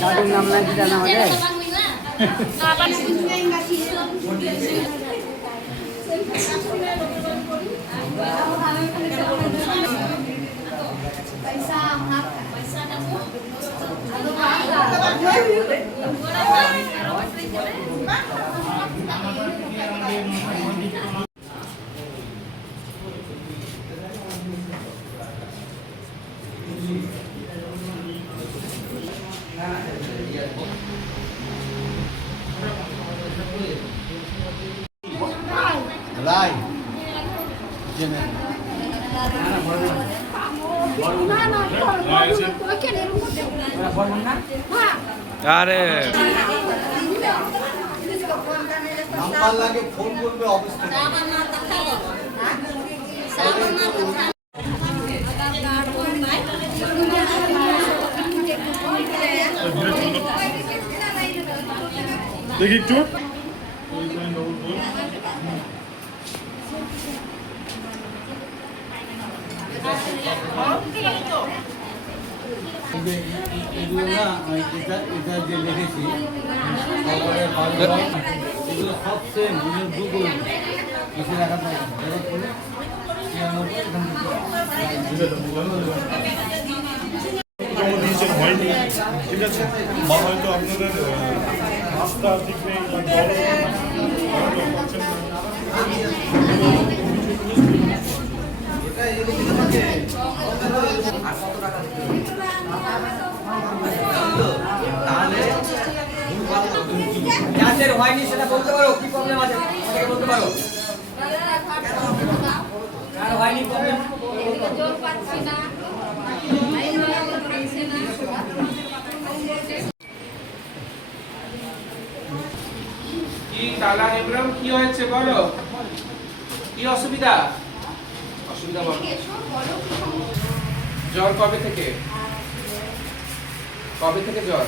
দাদুর নাম না কি জানা হবে? রাই আরে নাম্বার লাগে ফোন করবে অফিস থেকে দেখি একটু এগুলো না এটা যে লিখেছি এগুলো সব সেম গুগল কিছু দেখা যায় হয়নি ঠিক আছে বা হয়তো আপনাদের রাস্তা ঠিক নেই বা জল পাচ্ছেন গ্যাসের হয়নি সেটা বলতে পারো, কি প্রবলেম আছে সেটা বলতে পারো। আর হয়নি প্রবলেম জল পাচ্ছি না, কি তালা ইব্রাহিম কি হয়েছে বলো, কি অসুবিধা? অসুবিধা বলো। জ্বর কবে থেকে জ্বর?